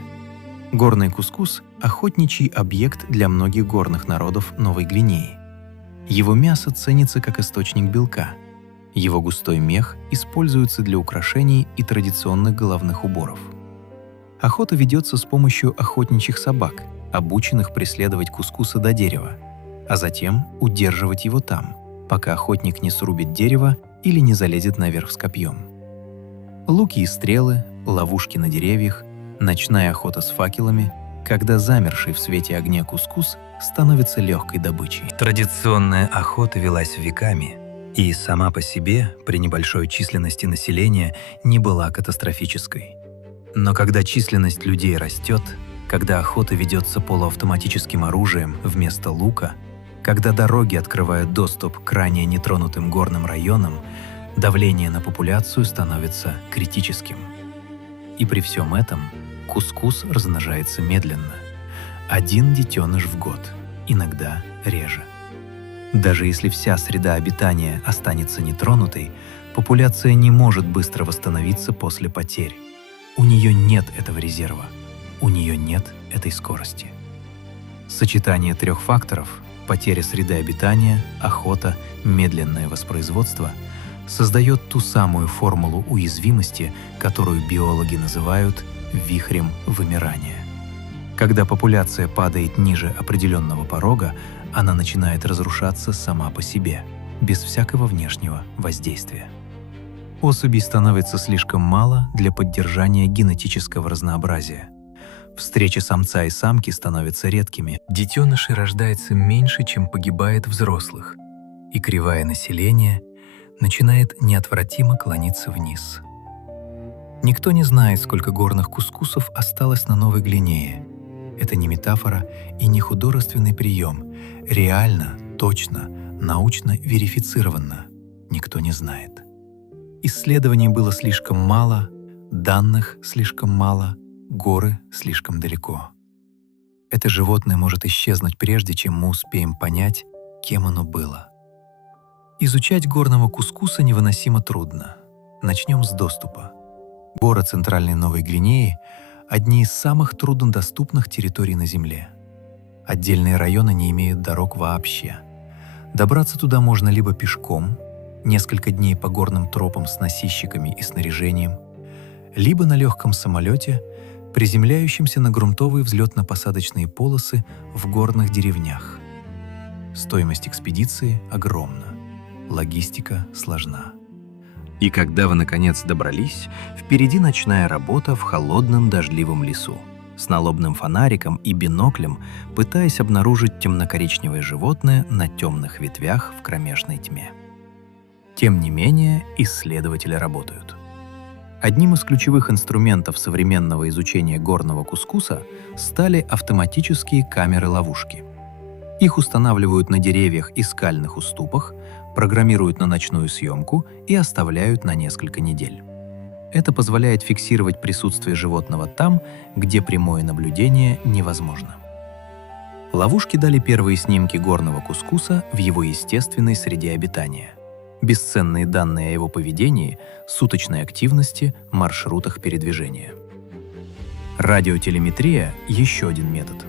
Горный кускус – охотничий объект для многих горных народов Новой Гвинеи. Его мясо ценится как источник белка. Его густой мех используется для украшений и традиционных головных уборов. Охота ведется с помощью охотничьих собак, обученных преследовать кускуса до дерева. а затем удерживать его там, пока охотник не срубит дерево или не залезет наверх с копьем. Луки и стрелы, ловушки на деревьях, ночная охота с факелами, когда замерший в свете огня кускус становится легкой добычей. Традиционная охота велась веками, и сама по себе, при небольшой численности населения, не была катастрофической. Но когда численность людей растет, когда охота ведется полуавтоматическим оружием вместо лука, когда дороги открывают доступ к ранее нетронутым горным районам, давление на популяцию становится критическим. И при всем этом кускус размножается медленно. Один детеныш в год, иногда реже. Даже если вся среда обитания останется нетронутой, популяция не может быстро восстановиться после потерь. У нее нет этого резерва, у нее нет этой скорости. Сочетание трех факторов – потеря среды обитания, охота, медленное воспроизводство – создает ту самую формулу уязвимости, которую биологи называют вихрем вымирания. Когда популяция падает ниже определенного порога, она начинает разрушаться сама по себе, без всякого внешнего воздействия. Особей становится слишком мало для поддержания генетического разнообразия. Встречи самца и самки становятся редкими. Детенышей рождается меньше, чем погибает взрослых, и кривая населения начинает неотвратимо клониться вниз. Никто не знает, сколько горных кускусов осталось на Новой Гвинее. Это не метафора и не художественный прием. Реально, точно, научно верифицированно. Никто не знает. Исследований было слишком мало, данных слишком мало, горы слишком далеко. Это животное может исчезнуть прежде, чем мы успеем понять, кем оно было. Изучать горного кускуса невыносимо трудно. Начнем с доступа. Горы Центральной Новой Гвинеи – одни из самых труднодоступных территорий на Земле. Отдельные районы не имеют дорог вообще. Добраться туда можно либо пешком, несколько дней по горным тропам с носильщиками и снаряжением, либо на легком самолете, приземляющемся на грунтовые взлетно-посадочные полосы в горных деревнях. Стоимость экспедиции огромна. Логистика сложна. И когда вы, наконец, добрались, впереди ночная работа в холодном дождливом лесу, с налобным фонариком и биноклем, пытаясь обнаружить темно-коричневое животное на темных ветвях в кромешной тьме. Тем не менее, исследователи работают. Одним из ключевых инструментов современного изучения горного кускуса стали автоматические камеры-ловушки. Их устанавливают на деревьях и скальных уступах, программируют на ночную съемку и оставляют на несколько недель. Это позволяет фиксировать присутствие животного там, где прямое наблюдение невозможно. Ловушки дали первые снимки горного кускуса в его естественной среде обитания. Бесценные данные о его поведении, суточной активности, маршрутах передвижения. Радиотелеметрия – еще один метод.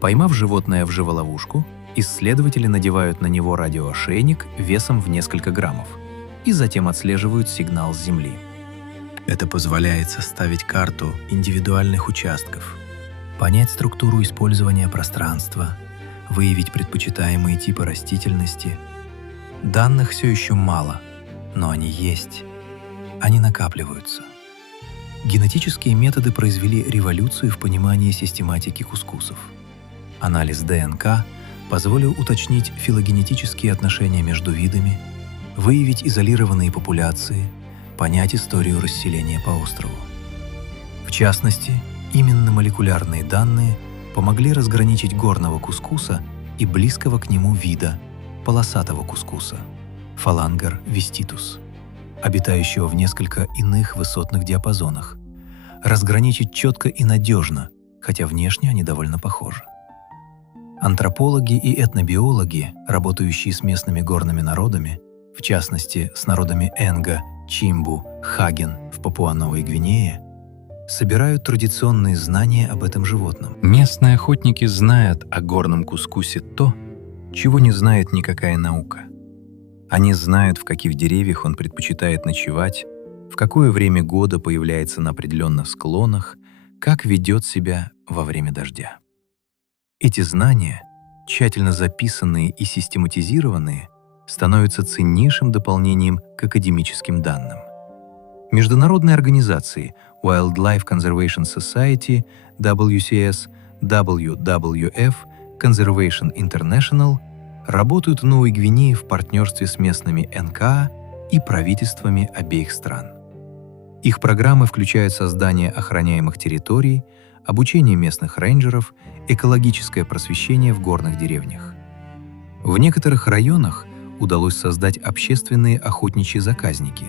Поймав животное в живоловушку, исследователи надевают на него радиоошейник весом в несколько граммов и затем отслеживают сигнал с Земли. Это позволяет составить карту индивидуальных участков, понять структуру использования пространства, выявить предпочитаемые типы растительности. Данных все еще мало, но они есть. Они накапливаются. Генетические методы произвели революцию в понимании систематики кускусов. Анализ ДНК позволил уточнить филогенетические отношения между видами, выявить изолированные популяции, понять историю расселения по острову. В частности, именно молекулярные данные помогли разграничить горного кускуса и близкого к нему вида полосатого кускуса Phalangr vestitus, обитающего в несколько иных высотных диапазонах, разграничить четко и надежно, хотя внешне они довольно похожи. Антропологи и этнобиологи, работающие с местными горными народами, в частности с народами Энга, Чимбу, Хаген в Папуа-Новой Гвинее, собирают традиционные знания об этом животном. Местные охотники знают о горном кускусе то, чего не знает никакая наука. Они знают, в каких деревьях он предпочитает ночевать, в какое время года появляется на определенных склонах, как ведет себя во время дождя. Эти знания тщательно записанные и систематизированные, становятся ценнейшим дополнением к академическим данным. Международные организации Wildlife Conservation Society, WCS, WWF, Conservation International работают в Новой Гвинее в партнерстве с местными НКА и правительствами обеих стран. Их программы включают создание охраняемых территорий, обучение местных рейнджеров, экологическое просвещение в горных деревнях. В некоторых районах удалось создать общественные охотничьи заказники,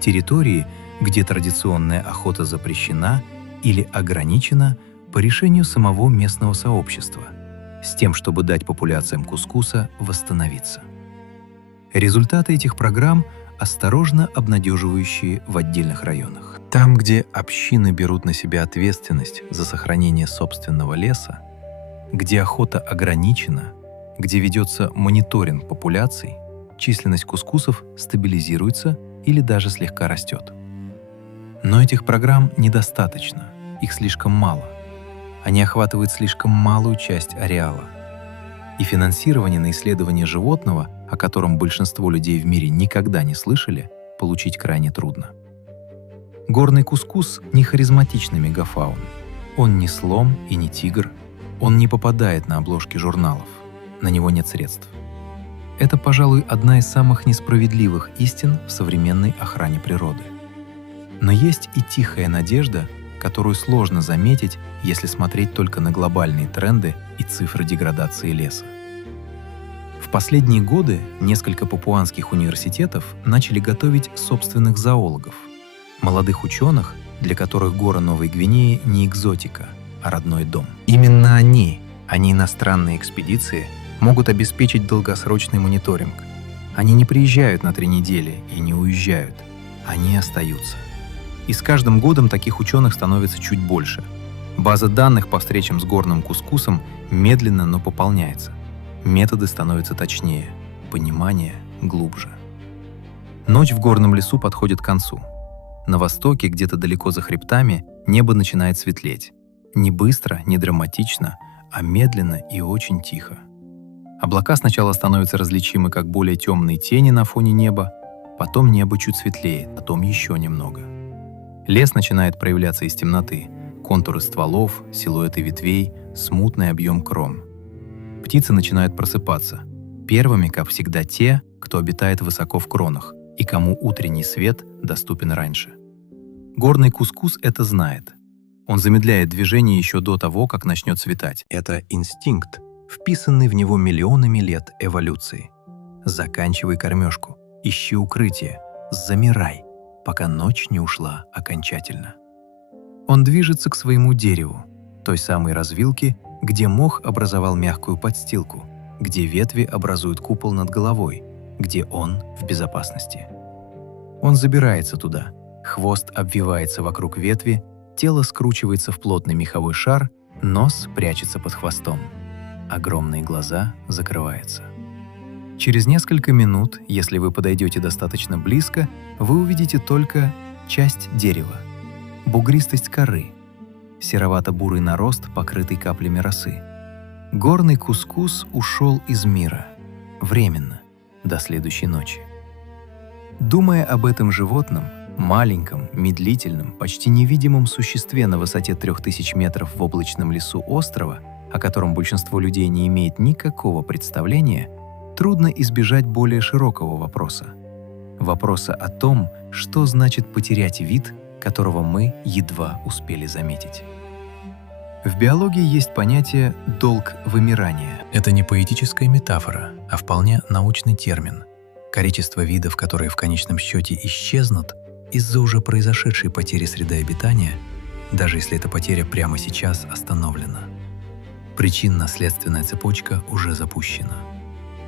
территории, где традиционная охота запрещена или ограничена по решению самого местного сообщества, с тем, чтобы дать популяциям кускуса восстановиться. Результаты этих программ осторожно обнадеживающие в отдельных районах. Там, где общины берут на себя ответственность за сохранение собственного леса, где охота ограничена, где ведется мониторинг популяций, численность кускусов стабилизируется или даже слегка растет. Но этих программ недостаточно, их слишком мало. Они охватывают слишком малую часть ареала. И финансирование на исследование животного, о котором большинство людей в мире никогда не слышали, получить крайне трудно. Горный кускус не харизматичный мегафаун. Он не слон и не тигр. Он не попадает на обложки журналов. На него нет средств. Это, пожалуй, одна из самых несправедливых истин в современной охране природы. Но есть и тихая надежда, которую сложно заметить, если смотреть только на глобальные тренды и цифры деградации леса. В последние годы несколько папуанских университетов начали готовить собственных зоологов, молодых ученых, для которых горы Новой Гвинеи не экзотика, а родной дом. Именно они, а не иностранные экспедиции, могут обеспечить долгосрочный мониторинг. Они не приезжают на 3 недели и не уезжают. Они остаются. И с каждым годом таких ученых становится чуть больше. База данных по встречам с горным кускусом медленно, но пополняется. Методы становятся точнее, понимание глубже. Ночь в горном лесу подходит к концу. На востоке, где-то далеко за хребтами, небо начинает светлеть. Не быстро, не драматично, а медленно и очень тихо. Облака сначала становятся различимы как более темные тени на фоне неба, потом небо чуть светлеет, потом еще немного. Лес начинает проявляться из темноты, контуры стволов, силуэты ветвей, смутный объем крон. Птицы начинают просыпаться. Первыми, как всегда, те, кто обитает высоко в кронах и кому утренний свет доступен раньше. Горный кускус это знает. Он замедляет движение еще до того, как начнет светать. Это инстинкт, вписанный в него миллионами лет эволюции. Заканчивай кормежку, ищи укрытие, замирай, пока ночь не ушла окончательно. Он движется к своему дереву, той самой развилке, где мох образовал мягкую подстилку, где ветви образуют купол над головой, где он в безопасности. Он забирается туда, хвост обвивается вокруг ветви, тело скручивается в плотный меховой шар, нос прячется под хвостом. Огромные глаза закрываются. Через несколько минут, если вы подойдете достаточно близко, вы увидите только часть дерева, бугристость коры, серовато-бурый нарост, покрытый каплями росы. Горный кускус ушел из мира. Временно, до следующей ночи. Думая об этом животном, маленьком, медлительном, почти невидимом существе на высоте 3000 метров в облачном лесу острова, о котором большинство людей не имеет никакого представления, трудно избежать более широкого вопроса. Вопроса о том, что значит потерять вид, которого мы едва успели заметить. В биологии есть понятие «долг вымирания». Это не поэтическая метафора, а вполне научный термин. Количество видов, которые в конечном счете исчезнут из-за уже произошедшей потери среды обитания, даже если эта потеря прямо сейчас остановлена. Причинно-следственная цепочка уже запущена.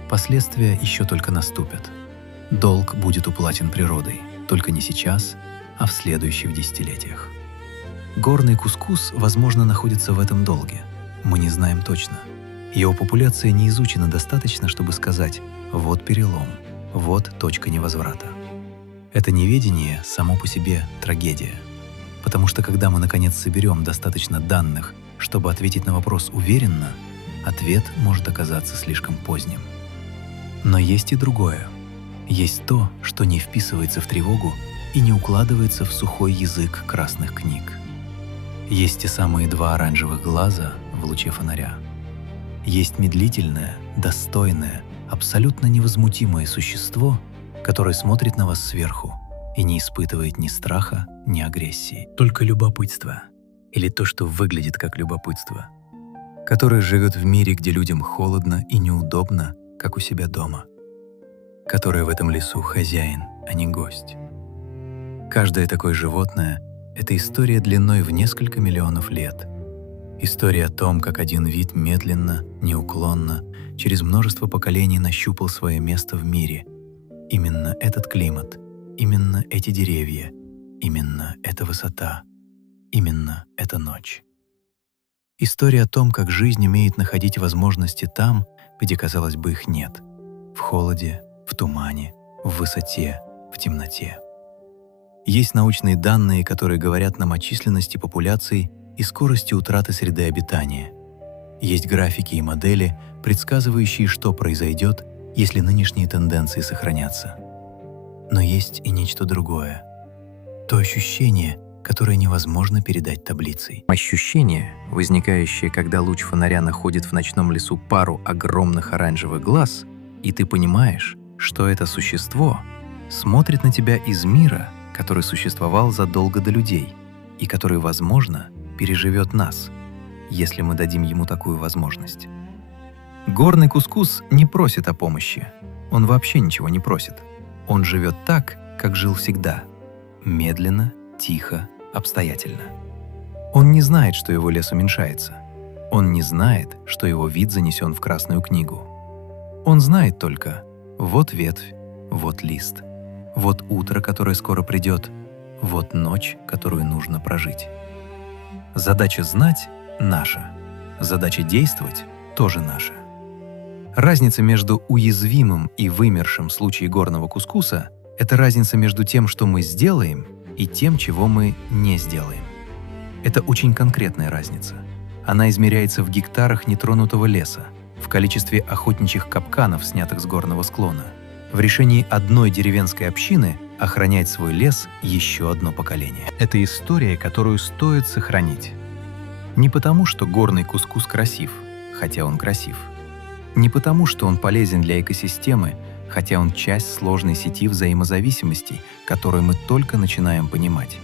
Последствия еще только наступят. Долг будет уплачен природой, только не сейчас, а в следующих десятилетиях. Горный кускус, возможно, находится в этом долге. Мы не знаем точно. Его популяция не изучена достаточно, чтобы сказать «вот перелом, вот точка невозврата». Это неведение само по себе трагедия. Потому что когда мы наконец соберем достаточно данных, чтобы ответить на вопрос уверенно, ответ может оказаться слишком поздним. Но есть и другое. Есть то, что не вписывается в тревогу и не укладывается в сухой язык красных книг. Есть те самые два оранжевых глаза в луче фонаря. Есть медлительное, достойное, абсолютно невозмутимое существо, которое смотрит на вас сверху и не испытывает ни страха, ни агрессии, только любопытство, или то, что выглядит как любопытство, которое живет в мире, где людям холодно и неудобно, как у себя дома, которое в этом лесу хозяин, а не гость. Каждое такое животное — это история длиной в несколько миллионов лет. История о том, как один вид медленно, неуклонно, через множество поколений нащупал свое место в мире. Именно этот климат, именно эти деревья, именно эта высота, именно эта ночь. История о том, как жизнь умеет находить возможности там, где, казалось бы, их нет. В холоде, в тумане, в высоте, в темноте. Есть научные данные, которые говорят нам о численности популяций и скорости утраты среды обитания. Есть графики и модели, предсказывающие, что произойдет, если нынешние тенденции сохранятся. Но есть и нечто другое. То ощущение, которое невозможно передать таблицей. Ощущение, возникающее, когда луч фонаря находит в ночном лесу пару огромных оранжевых глаз, и ты понимаешь, что это существо смотрит на тебя из мира, который существовал задолго до людей и который, возможно, переживет нас, если мы дадим ему такую возможность. Горный кускус не просит о помощи. Он вообще ничего не просит. Он живет так, как жил всегда. Медленно, тихо, обстоятельно. Он не знает, что его лес уменьшается. Он не знает, что его вид занесен в Красную книгу. Он знает только: вот ветвь, вот лист, вот утро, которое скоро придет, вот ночь, которую нужно прожить. Задача знать — наша. Задача действовать — тоже наша. Разница между уязвимым и вымершим в случае горного кускуса — это разница между тем, что мы сделаем, и тем, чего мы не сделаем. Это очень конкретная разница. Она измеряется в гектарах нетронутого леса, в количестве охотничьих капканов, снятых с горного склона, в решении одной деревенской общины охранять свой лес еще одно поколение. Это история, которую стоит сохранить. Не потому, что горный кускус красив, хотя он красив. Не потому, что он полезен для экосистемы, хотя он часть сложной сети взаимозависимостей, которую мы только начинаем понимать.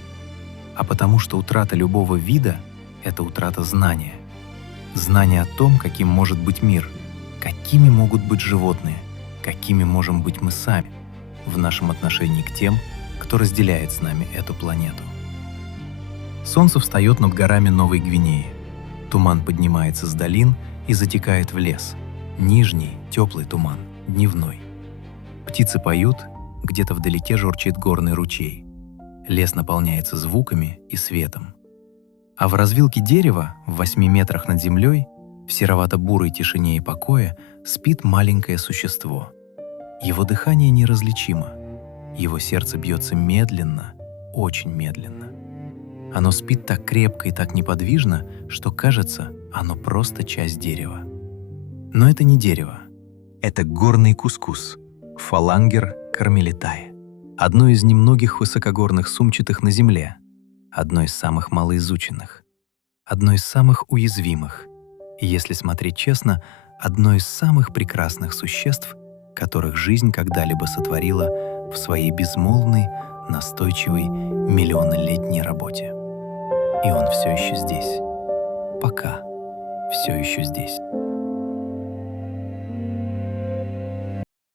А потому, что утрата любого вида — это утрата знания. Знания о том, каким может быть мир, какими могут быть животные, какими можем быть мы сами в нашем отношении к тем, кто разделяет с нами эту планету. Солнце встает над горами Новой Гвинеи. Туман поднимается с долин и затекает в лес. Нижний, теплый туман, дневной. Птицы поют, где-то вдалеке журчит горный ручей. Лес наполняется звуками и светом. А в развилке дерева, в 8 метрах над землей, в серовато-бурой тишине и покое, спит маленькое существо. Его дыхание неразличимо. Его сердце бьется медленно, очень медленно. Оно спит так крепко и так неподвижно, что кажется, оно просто часть дерева. Но это не дерево. Это горный кускус, фалангер кармелитае. Одно из немногих высокогорных сумчатых на Земле, одно из самых малоизученных, одно из самых уязвимых, и, если смотреть честно, одно из самых прекрасных существ, которых жизнь когда-либо сотворила в своей безмолвной, настойчивой, миллионолетней работе. И он все еще здесь. Пока все еще здесь.